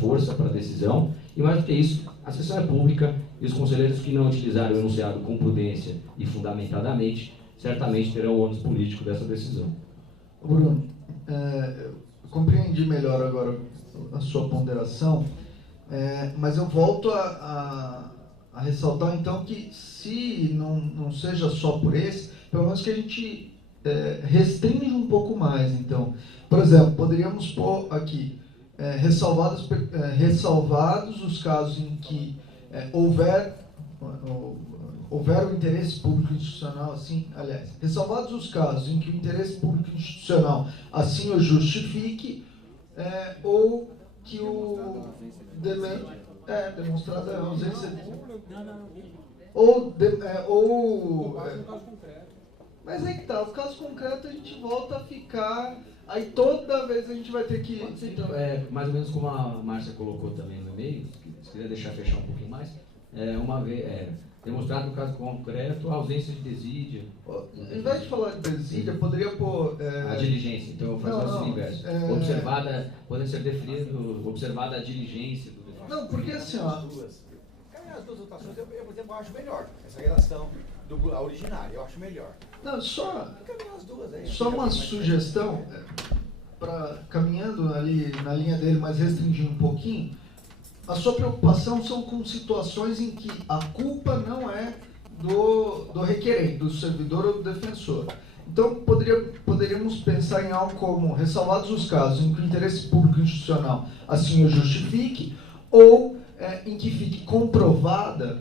força para a decisão, e mais do que isso, a sessão é pública e os conselheiros que não utilizaram o enunciado com prudência e fundamentadamente, certamente terão o ônus político dessa decisão. Bruno, eu compreendi melhor agora a sua ponderação, mas eu volto a ressaltar, então, que se não seja só por esse, pelo menos que a gente restringe um pouco mais. Então, por exemplo, poderíamos pôr aqui, ressalvados os casos em que houver o interesse público institucional, assim, aliás, ressalvados os casos em que o interesse público institucional assim o justifique, ou que o demonstrada a ausência mas aí que tá, o caso concreto a gente volta a ficar, aí toda vez a gente vai ter que... Então, mais ou menos como a Márcia colocou também no e-mail, se quiser deixar fechar um pouquinho mais, uma vez, demonstrado no caso concreto a ausência de desídia. Ao invés de falar de desídia, poderia pôr... A diligência, então eu vou fazer o inverso. Pode ser definido, observada a diligência do defensor. Não, porque assim, ó... As duas votações, eu, por exemplo, acho melhor. Essa relação a originária, eu acho melhor. Não, só as duas aí. Só uma sugestão, caminhando ali na linha dele, mas restringindo um pouquinho, a sua preocupação são com situações em que a culpa não é do requerente, do servidor ou do defensor. Então, poderíamos pensar em algo como, ressalvados os casos em que o interesse público institucional assim o justifique, ou em que fique comprovada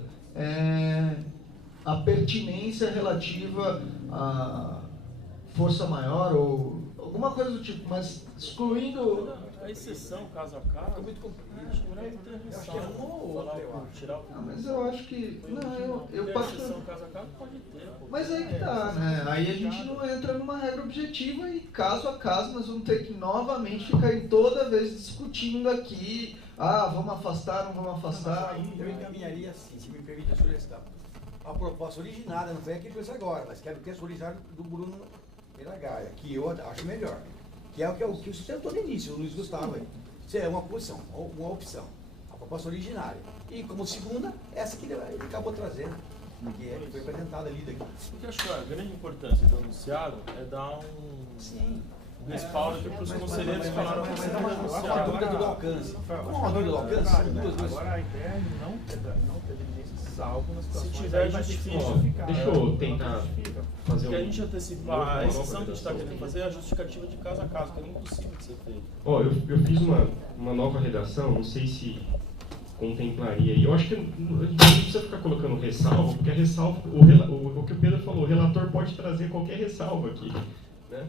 a pertinência relativa à força maior ou alguma coisa do tipo, mas excluindo... A exceção, caso a caso, é muito complicado. Eu acho que é uma ou outra, mas eu acho que... Não, eu a exceção, caso a caso, pode ter. Mas aí que tá, né? Aí a gente não entra numa regra objetiva e caso a caso nós vamos ter que novamente ficar toda vez discutindo aqui, vamos afastar, não vamos afastar. Eu encaminharia assim, se me permite a sugestão. A proposta originária, não foi aqui que eu fiz agora, mas quero ter a originária do Bruno Miragaia, que eu acho melhor. Que é o que sustentou no início, o Luiz Gustavo aí. Isso é uma posição, uma opção. A proposta originária. E como segunda, essa que ele acabou trazendo, que foi apresentada ali daqui. Porque eu acho que a grande importância do anunciado é dar um respaldo para os conselheiros que falaram que você não anunciado. A dúvida do alcance. Como uma dúvida do alcance? Agora a ideia é não ter diligência salvo nas situações. Se tiver, justifica. Deixa eu tentar fazer Porque a gente antecipar, a exceção que a gente está querendo fazer é a justificativa de caso a caso, que é impossível de ser feito. Eu fiz uma nova redação, não sei se contemplaria. E eu acho que a gente não precisa ficar colocando ressalva, porque a ressalva, o que o Pedro falou, o relator pode trazer qualquer ressalva aqui, né?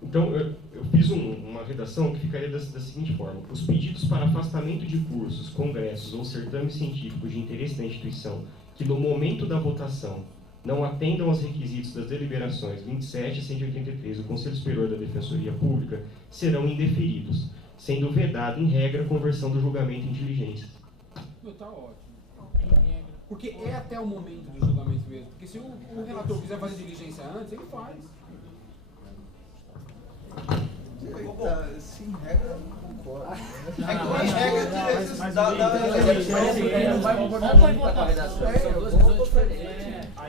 Então, eu fiz uma redação que ficaria da seguinte forma. Os pedidos para afastamento de cursos, congressos ou certames científicos de interesse da instituição que, no momento da votação, não atendam aos requisitos das deliberações 27 e 183 do Conselho Superior da Defensoria Pública serão indeferidos, sendo vedado, em regra, a conversão do julgamento em diligências. Está ótimo. Porque é até o momento do julgamento mesmo. Porque se o relator quiser fazer diligência antes, ele faz. Sim, regra, eu concordo. Mas não vai concordar muito com a redação. São duas visões diferentes.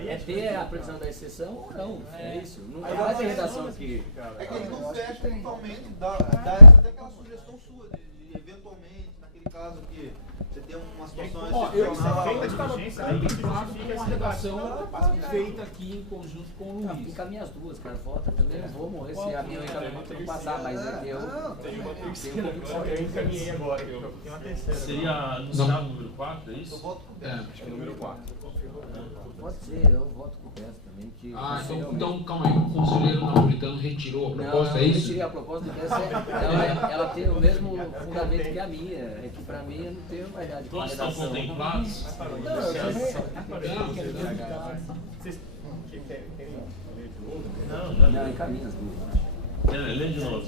É ter a previsão da exceção ou não. É isso. Não vai ter redação aqui. É que ele não fecha totalmente, dá até aquela sugestão sua de eventualmente, naquele caso que você tem uma situação excepcional. Eu estava preocupado com a redação feita aqui em conjunto com o Luiz. Encaminha as duas, cara. Volta também, não vou morrer se a minha encaminhamento não passar, mas é que eu... Tem uma terceira, eu encaminhei agora, eu tenho uma terceira. Seria anunciado o número 4, é isso? Eu voto com acho que é o número 4. Pode ser, eu voto com o Beto também. Que então calma aí, o conselheiro Napolitano retirou a proposta, é isso? Eu retirei a proposta do Beto, ela tem o mesmo fundamento que a minha, é que pra mim não tem vaidade de todos estão contemplados? Não, encaminha as duas. Lê de novo.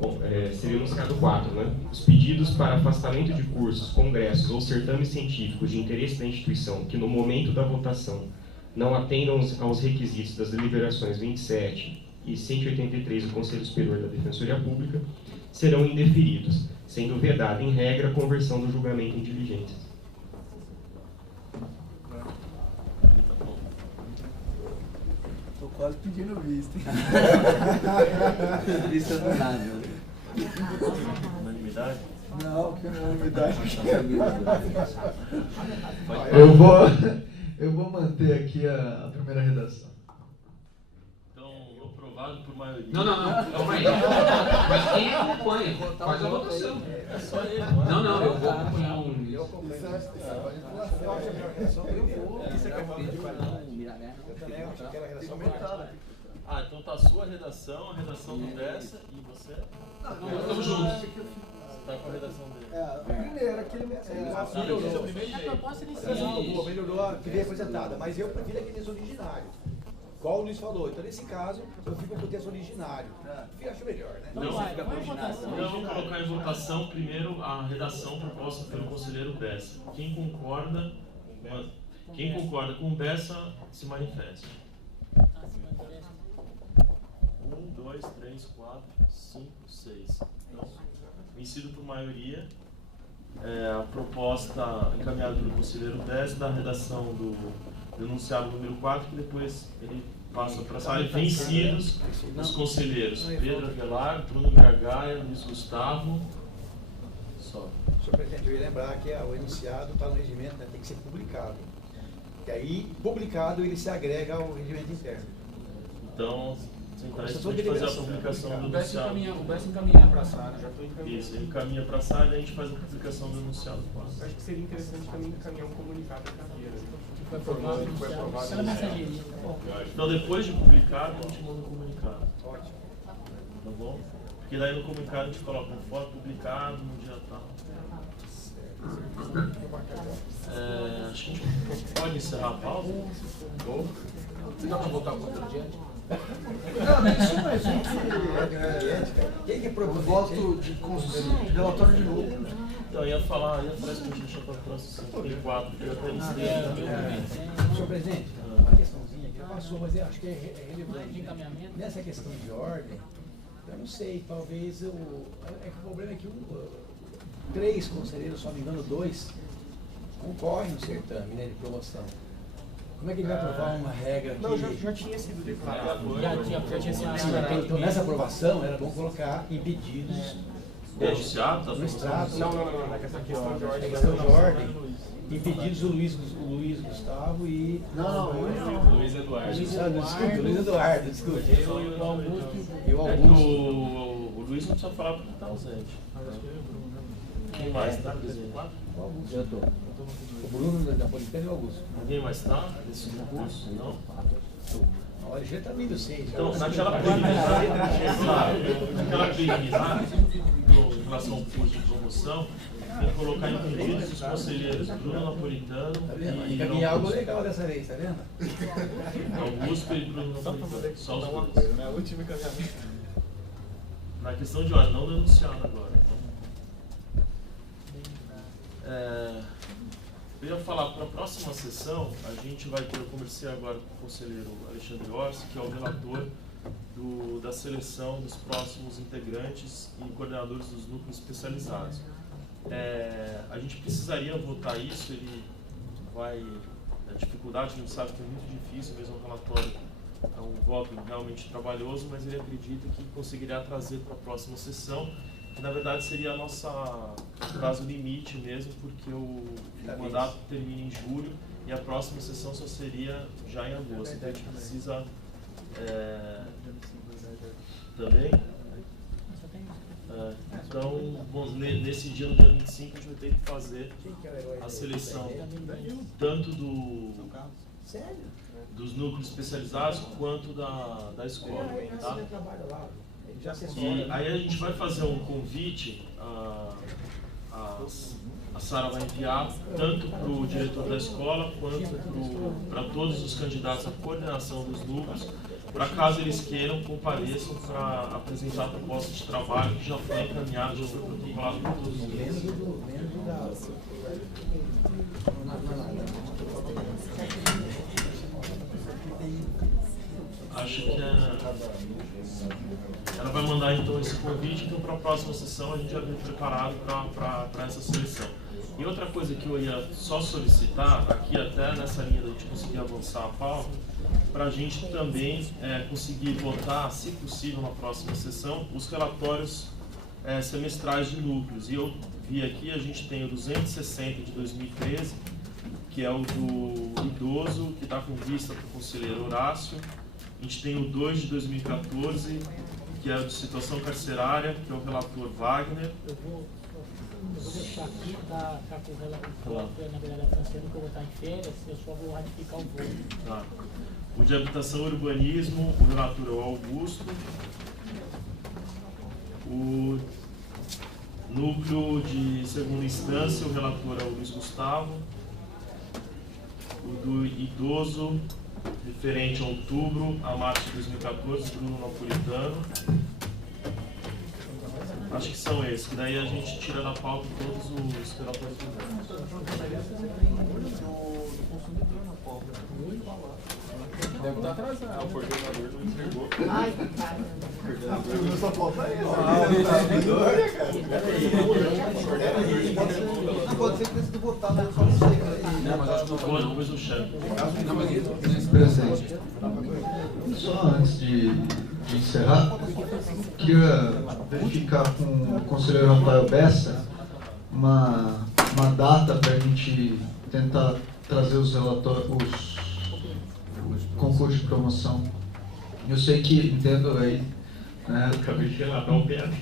Bom, seria enunciado 4, né? Os pedidos para afastamento de cursos, congressos ou certames científicos de interesse da instituição que, no momento da votação, não atendam aos requisitos das deliberações 27 e 183 do Conselho Superior da Defensoria Pública, serão indeferidos, sendo vedada, em regra, a conversão do julgamento em diligências. Tô quase pedindo visto. Vista do nada. Unanimidade? Não, que unanimidade. Pode Eu vou manter aqui a primeira redação. Então, aprovado por maioria. Não, calma aí. Mas quem acompanha? Faz a votação. É só ele, Não, eu vou acompanhar um. Ah, então tá a sua redação, a redação do Dessa e você? Nós estamos juntos. Você tá com a redação dele. A primeira, aquele. Melhorou a que veio apresentada, mas eu prefiro aquele texto originário. Igual o Luiz falou. Então, nesse caso, eu fico com o texto originário. Eu acho melhor, né? Não, você fica com originação. Então, eu vou colocar em votação primeiro a redação proposta pelo conselheiro Dessa. Quem concorda com Dessa, se manifeste. 1, 2, 3, 4, 5, 6. Então, vencido por maioria, a proposta encaminhada pelo conselheiro Dessa da redação do enunciado número 4, que depois ele passa para a sala. Vencidos os conselheiros Pedro Avelar, Bruno Miragaia, Luiz Gustavo. Só. Senhor presidente, eu ia lembrar que o enunciado está no regimento, né, tem que ser publicado. E aí, publicado, ele se agrega ao regimento interno. Então, sentar isso, a gente fazer a publicação do enunciado. O Bessa encaminhar para a sala, já estou encaminhando. Isso, ele encaminha para a sala e a gente faz a publicação do enunciado. Acho que seria interessante também encaminhar um comunicado à carreira. Foi aprovado. Pela mensageria. Então, depois de publicado, a gente manda um comunicado. Ótimo. Tá bom? Porque daí no comunicado a gente coloca uma foto publicado no dia tal. Acho que a gente pode encerrar a pausa. Dá para voltar um pouco adiante? Não, isso não é gente. Quem que Eu propôs? voto de relatório de novo. Então, ia falar isso que a gente deixou para o próximo 54, que eu até listei também. Senhor presidente, uma questãozinha que passou, mas eu acho que é relevante. Nessa questão de ordem, eu não sei, talvez que o problema é que 3 conselheiros, se não me engano, 2, concorrem no certame, né, de promoção. Como é que ele vai aprovar uma regra que... Não, já tinha sido declarado. Já tinha sido Sim, declarado. então, nessa aprovação, era bom colocar impedidos Enunciado, tá no extrato. Não, essa questão de ordem. Questão de ordem. Impedidos o Luiz Gustavo e... Luiz Eduardo. Desculpa, Luiz Eduardo, desculpa. Eu e o Augusto. E o É que Augusto. o Luiz não precisa falar porque está ausente. Quem mais está presente? O Augusto. Eu tô. O Bruno da Politana e o Augusto. Alguém mais está nesse concurso? Não? Olha, já está vindo 6. Então, naquela preliminar, em relação ao curso de promoção, tem que colocar impedidos os conselheiros Bruno Napolitano e Caminhar algo legal dessa vez, tá vendo? Augusto e Bruno Napolitano. Só os dois. Na questão de ordem, não denunciado agora. Eu ia falar, para a próxima sessão, a gente vai ter, eu conversei agora com o conselheiro Alexandre Orsi, que é o relator da seleção dos próximos integrantes e coordenadores dos núcleos especializados. A gente precisaria votar isso, a dificuldade, a gente sabe que é muito difícil, mesmo o relatório é um voto realmente trabalhoso, mas ele acredita que conseguiria trazer para a próxima sessão, que na verdade seria a nossa prazo limite mesmo, porque o mandato termina em julho e a próxima sessão só seria já em agosto. Então a gente precisa também. Então, bom, nesse dia, no dia 25, a gente vai ter que fazer a seleção tanto dos núcleos especializados quanto da escola. Tá? E aí a gente vai fazer um convite, a Sara vai enviar tanto para o diretor da escola quanto para todos os candidatos à coordenação dos núcleos, para caso eles queiram, compareçam para apresentar a proposta de trabalho que já foi encaminhada, já foi protocolado por todos os núcleos. acho que ela vai mandar então esse convite, então para a próxima sessão a gente já vem preparado para essa seleção. E outra coisa que eu ia só solicitar, aqui até nessa linha da gente conseguir avançar a pauta, para a gente também conseguir votar, se possível, na próxima sessão, os relatórios semestrais de núcleos. E eu vi aqui, a gente tem o 260 de 2013, que é o do idoso, que está com vista para o conselheiro Horácio. A gente tem o 2 de 2014, que é o de situação carcerária, que é o relator Wagner. Eu vou deixar aqui, tá com o relator, na verdade, a Franciano, que eu vou estar em férias, eu só vou ratificar o voto. Tá. O de habitação e urbanismo, o relator é o Augusto. O núcleo de segunda instância, o relator é o Luiz Gustavo. O do idoso, referente a outubro a março de 2014, Bruno Napolitano. Acho que são esses, que daí a gente tira da pauta todos os relatórios do Deve estar atrasado. O coordenador não entregou. Ai, caramba. Só falta aí, ó. Não pode ser que tenha sido votado, eu só não sei. Não, mas acho que não Bom, depois o chefe. Não, mas isso. Presente. Só antes de encerrar, queria verificar com o conselheiro Rafael Bessa uma data para a gente tentar trazer os relatórios, os concursos de promoção. Eu sei que, entendo aí, né? Acabei de relatar um piada.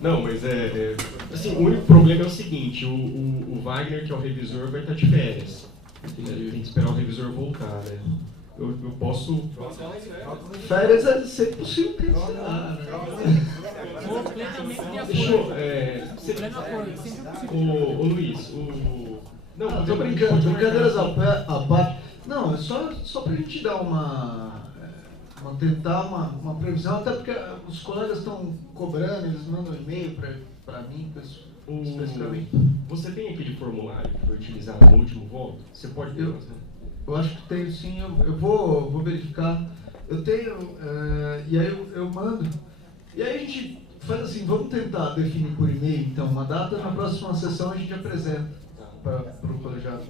Não, mas assim, o único problema é o seguinte, o Wagner, que é o revisor, vai estar de férias. Tem que esperar o revisor voltar, né? Eu posso... Férias é sempre possível cancelar, né? Vou plenamente de Deixa eu... acordo. Pleno acordo, sempre possível. Ô Luiz, Não, Tô brincando, brincadeiras à parte. Não, é só pra gente dar tentar uma previsão, até porque os colegas estão cobrando, eles mandam e-mail pra mim, especificamente. Você tem aquele formulário que foi utilizado no último voto? Você pode... Eu acho que tenho sim, eu vou verificar. Eu tenho, e aí eu mando. E aí a gente faz assim, vamos tentar definir por e-mail, então, uma data, na próxima sessão a gente apresenta para o colegiado.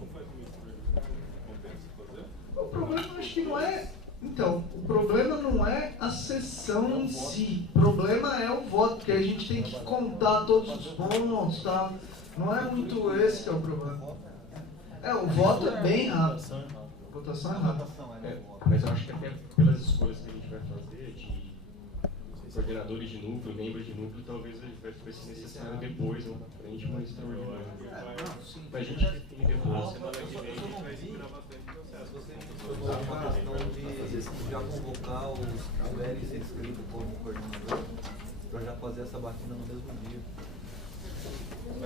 O problema acho que não é... Então, o problema não é a sessão em si, o problema é o voto, porque a gente tem que contar todos os pontos, tá? Não é muito esse que é o problema. O voto é bem rápido. Votação é rápida. Mas eu acho que até pelas escolhas que a gente vai fazer, de coordenadores de núcleo, membros de núcleo, talvez vai ser necessário depois, lá na frente, uma extraordinária. Mas a gente define depois. Semana que vem a gente vai esperar bastante processo. Você me uma questão de já convocar os LC inscritos como coordenador, para já fazer essa batina no mesmo dia.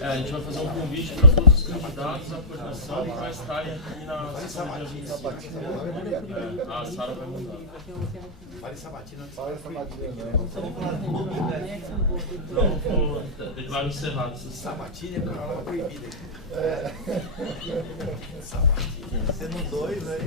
A gente vai fazer um convite para todos os candidatos à coordenação para estarem aqui na sessão dia 25. A Sara vai mandar. Fale Sabatina. Então, vou declaro encerrado essa sessão. Sabatina é palavra proibida. Sendo dois, né?